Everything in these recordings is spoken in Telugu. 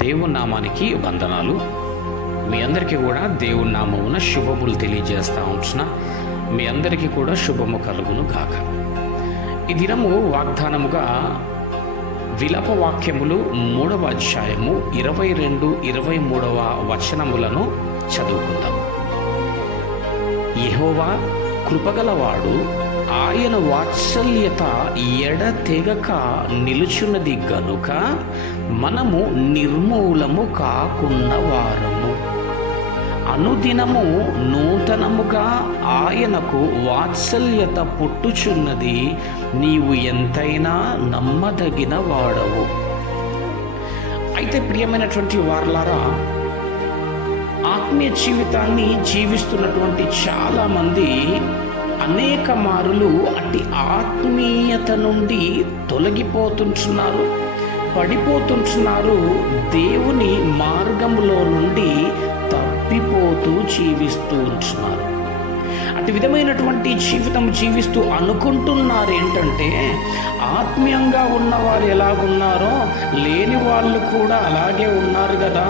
దేవుని నామానికి వందనాలు. మీ అందరికీ కూడా దేవుని నామమున శుభములు తెలియజేస్తా ఉంటున్నా. మీ అందరికీ కూడా శుభము కలుగును గాక. ఈ దినము వాగ్దానముగా విలాప వాక్యములు 3వ అధ్యాయము 22-23 వచనములను చదువుకుందాం. యెహోవా కృపగలవాడు, ఆయన వాత్సల్యత ఎడతెగక నిలుచున్నది గనుక మనము నిర్మూలము కాకున్న వారము. అనుదినము నూతనముగా ఆయనకు వాత్సల్యత పుట్టుచున్నది. నీవు ఎంతైనా నమ్మదగిన వాడవు. అయితే ప్రియమైనటువంటి వారలారా, ఆత్మీయ జీవితాన్ని జీవిస్తున్నటువంటి చాలామంది అనేక మారులు అట్టి ఆత్మీయత నుండి తొలగిపోతుంటున్నారు, పడిపోతుంటున్నారు, దేవుని మార్గములో నుండి తప్పిపోతూ జీవిస్తూ ఉంటున్నారు. అటు విధమైనటువంటి జీవితం జీవిస్తూ అనుకుంటున్నారు ఏంటంటే, ఆత్మీయంగా ఉన్నవారు ఎలాగున్నారో లేని వాళ్ళు కూడా అలాగే ఉన్నారు కదా,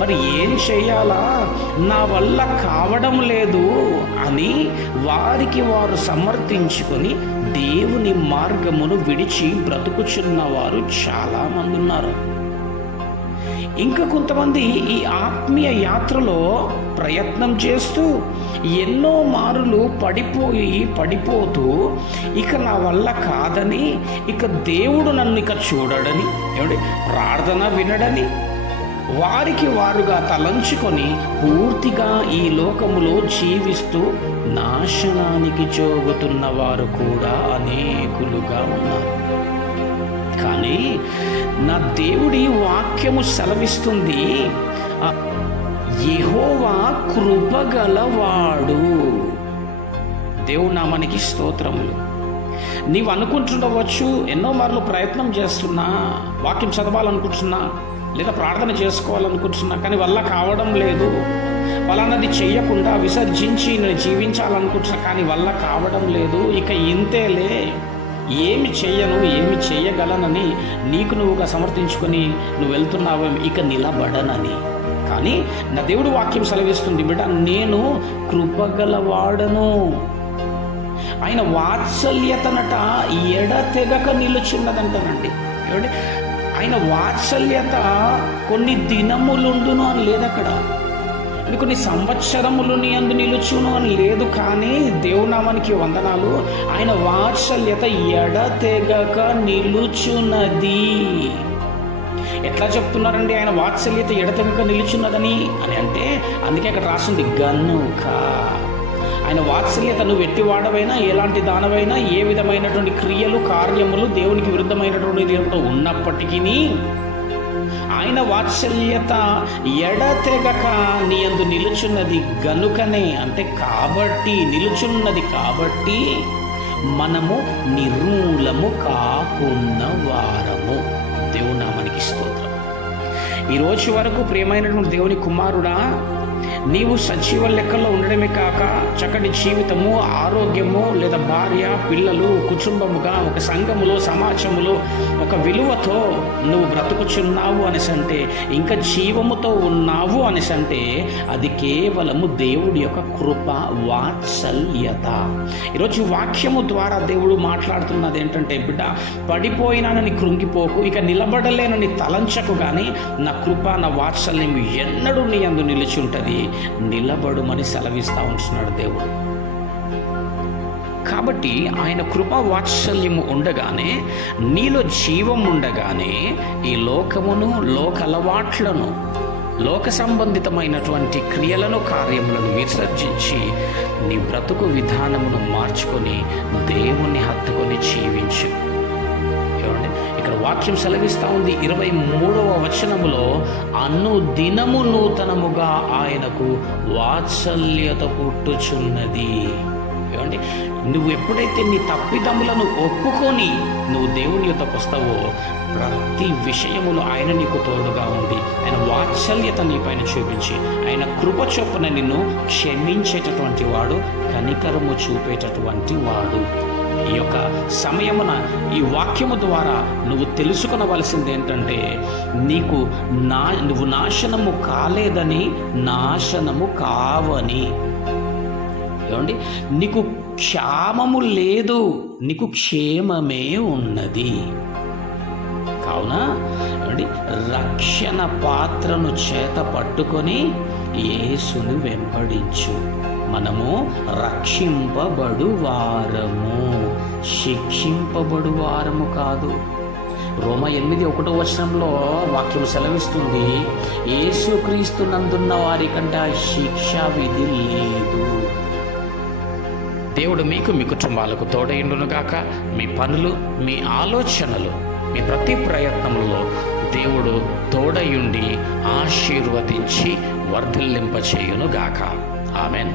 మరి ఏం చేయాలా, నా వల్ల కావడం లేదు అని వారికి వారు సమర్థించుకొని దేవుని మార్గమును విడిచి బ్రతుకుచున్నవారు చాలామంది ఉన్నారు. ఇంకా కొంతమంది ఈ ఆత్మీయ యాత్రలో ప్రయత్నం చేస్తూ ఎన్నో మారులు పడిపోతూ ఇక నా వల్ల కాదని, ఇక దేవుడు నన్ను ఇక చూడడని, ప్రార్థన వినడని వారికి వారుగా తలంచుకొని పూర్తిగా ఈ లోకములో జీవిస్తూ నాశనానికి జోగుతున్న వారు కూడా అనేకులుగా ఉన్నారు. కానీ నా దేవుడి వాక్యము సెలవిస్తుంది, యెహోవా కృపగలవాడు. దేవుని నామానికి స్తోత్రములు. నీవు అనుకుంటుండవచ్చు, ఎన్నో మార్లు ప్రయత్నం చేస్తున్నా, వాక్యం చదవాలనుకుంటున్నా, లేదా ప్రార్థన చేసుకోవాలనుకుంటున్నా, కానీ వల్ల కావడం లేదు. వాళ్ళన్నది చెయ్యకుండా విసర్జించి నేను జీవించాలనుకుంటున్నా, కానీ వల్ల కావడం లేదు. ఇక ఇంతేలే, ఏమి చెయ్యను, ఏమి చెయ్యగలనని నీకు నువ్వుగా సమర్థించుకొని నువ్వు వెళ్తున్నావు, ఇక నిలబడనని. కానీ నా దేవుడు వాక్యం సెలవిస్తుంది, బిడ్డ, నేను కృపగలవాడను. ఆయన వాత్సల్యతనట ఎడతెగక నిలుచున్నదంటానండి. ఆయన వాత్సల్యత కొన్ని దినములుండును అని లేదు అక్కడ, కొన్ని సంవత్సరములు నీ అందు నిలుచును అని లేదు. కానీ దేవునామానికి వందనాలు, ఆయన వాత్సల్యత ఎడతెగక నిలుచున్నది. ఎట్లా చెప్తున్నారండి ఆయన వాత్సల్యత ఎడతెగక నిలుచున్నదని అని అంటే, అందుకే అక్కడ రాసింది గనుక. ఆయన వాత్సల్యత నువ్వు ఎట్టివాడవైనా, ఎలాంటి దానవైనా, ఏ విధమైనటువంటి క్రియలు కార్యములు దేవునికి విరుద్ధమైనటువంటి ఉన్నప్పటికీ ఆయన వాత్సల్యత ఎడతెగక నీ యందు నిలుచున్నది గనుకనే, అంటే కాబట్టి, నిలుచున్నది కాబట్టి మనము నిర్మూలము కాకున్న వారము. దేవుని నామానికి స్తోత్రం. ఈరోజు వరకు ప్రియమైనటువంటి దేవుని కుమారుడా, నీవు సజీవ లెక్కల్లో ఉండడమే కాక చక్కటి జీవితము, ఆరోగ్యము, లేదా భార్య, పిల్లలు, కుటుంబముగా ఒక సంఘములో, సమాజములో ఒక విలువతో నువ్వు బ్రతుకుచున్నావు అనిసంటే, ఇంకా జీవముతో ఉన్నావు అనిసంటే, అది కేవలము దేవుడి యొక్క కృప, వాత్సల్యత. ఈరోజు వాక్యము ద్వారా దేవుడు మాట్లాడుతున్నది ఏంటంటే, బిడ్డ, పడిపోయినానని కృంగిపోకు, ఇక నిలబడలేనని తలంచకు, కానీ నా కృప, నా వాత్సల్యం ఎన్నడూ నీ అందు నిలిచి ఉంటుంది, నిలబడుమని సెలవిస్తా ఉంటున్నాడు దేవుడు. కాబట్టి ఆయన కృపా వాత్సల్యము ఉండగానే, నీలో జీవం ఉండగానే, ఈ లోకమును, లోక అలవాట్లను, లోక సంబంధితమైనటువంటి క్రియలను, కార్యములను విసర్జించి నీ బ్రతుకు విధానమును మార్చుకొని దేవుణ్ణి హత్తుకొని జీవించు. ఇక్కడ వాక్యం సెలవిస్తూ ఉంది 23వ వచనములో, అనుదినము నూతనముగా ఆయనకు వాత్సల్యత పుట్టుచున్నది. నువ్వు ఎప్పుడైతే నీ తప్పిదములను ఒప్పుకొని నువ్వు దేవుని యొద్దకు వస్తావో, ప్రతి విషయములో ఆయన నీకు తోడుగా ఉండి ఆయన వాత్సల్యత నీ పైన చూపించి ఆయన కృప చొప్పున నిన్ను క్షమించేటటువంటి వాడు, కనికరము చూపేటటువంటి వాడు. ఈ యొక్క సమయమున ఈ వాక్యము ద్వారా నువ్వు తెలుసుకొనవలసింది ఏంటంటే, నువ్వు నాశనము కాలేదని, నాశనము కావని. ఏమండి, నీకు క్షామము లేదు, నీకు క్షేమమే ఉన్నది. కావున ఏమండి, రక్షణ పాత్రను చేత పట్టుకొని యేసును వెంబడించు. మనము రక్షింపబడువారము, శిక్షింపబడువారము కాదు. రోమా 8:1 వాక్యం సెలవిస్తుంది, యేసుక్రీస్తు నందున్న వారి కంటే శిక్షా విధి లేదు. దేవుడు మీకు, మీ కుటుంబాలకు తోడైండునుగాక. మీ పనులు, మీ ఆలోచనలు, మీ ప్రతి ప్రయత్నంలో దేవుడు తోడయుండి ఆశీర్వదించి వర్ధిల్లింపచేయునుగాక. ఆమెన్.